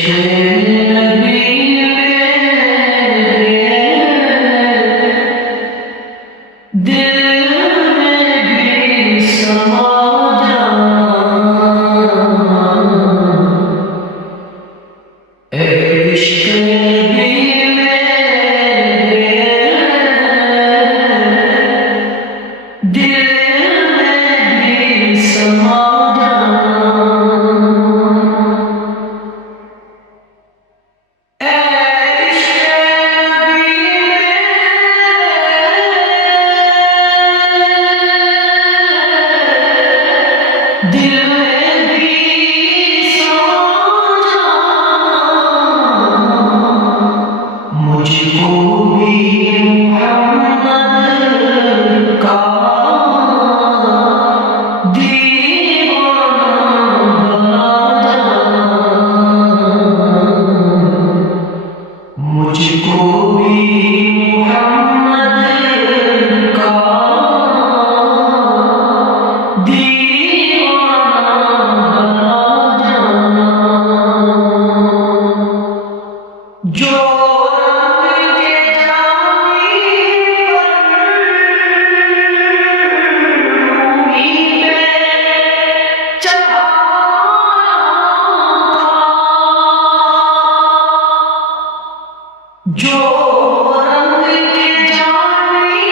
इश्क नबी दिल में भी समा जाना, इश्क नबी दिल में भी समा दिल में भी समा जाना, मुझको भी मोहम्मद का दीवाना बना जाना, मुझको भी मोहम्मद का जो रंग के जामी पर चढ़ा जो रंग के जामी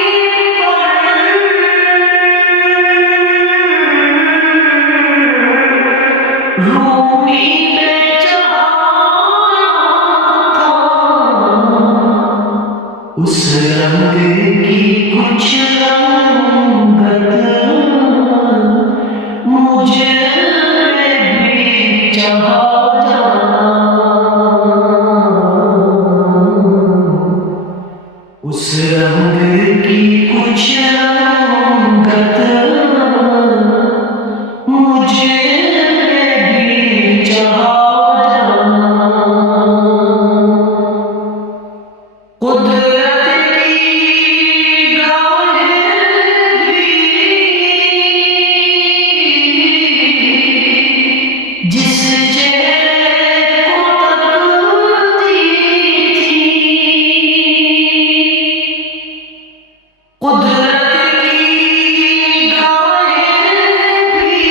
पर रूमी पे चढ़ा उस रंग की कुछ रंगत मुझे भी चाहा जाना, उस रंग की कुछ रंगत मुझे भी चाहा जाना। कुदरत जिस चेहरे को तकती थी, कुदरत की गाहें भी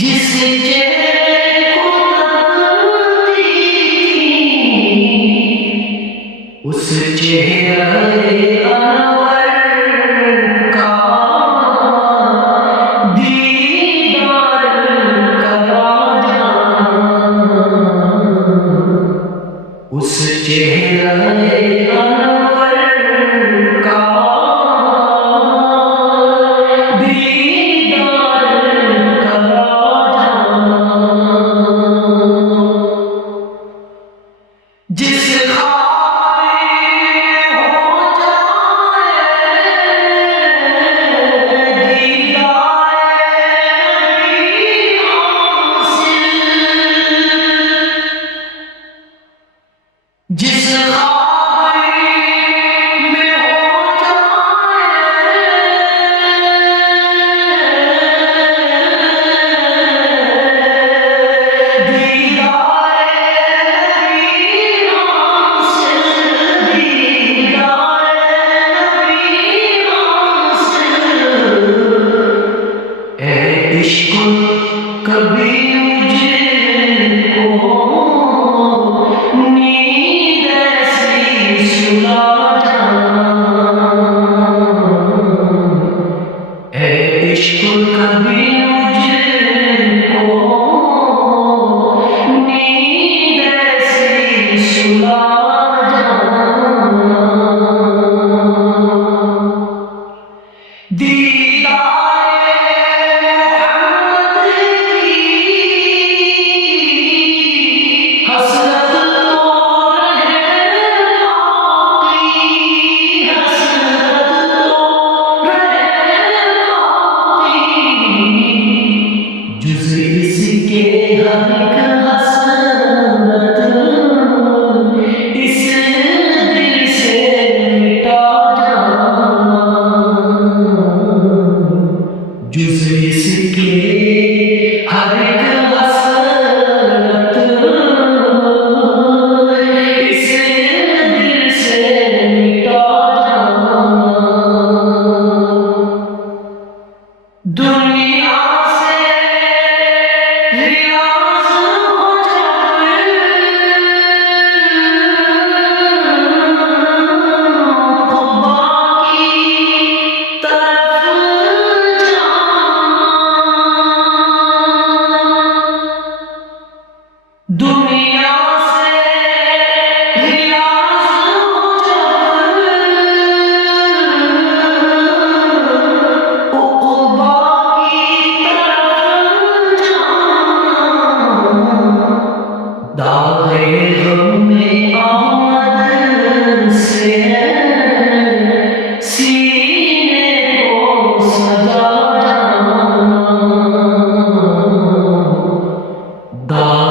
जिस चेहरे को तकती थी, उस चेहरे उस चेहरे अनवर का दीदार करा जाना, जिस ख्वाब हो जाए दीदार नबी हासिल, जिस ख्वाब दामन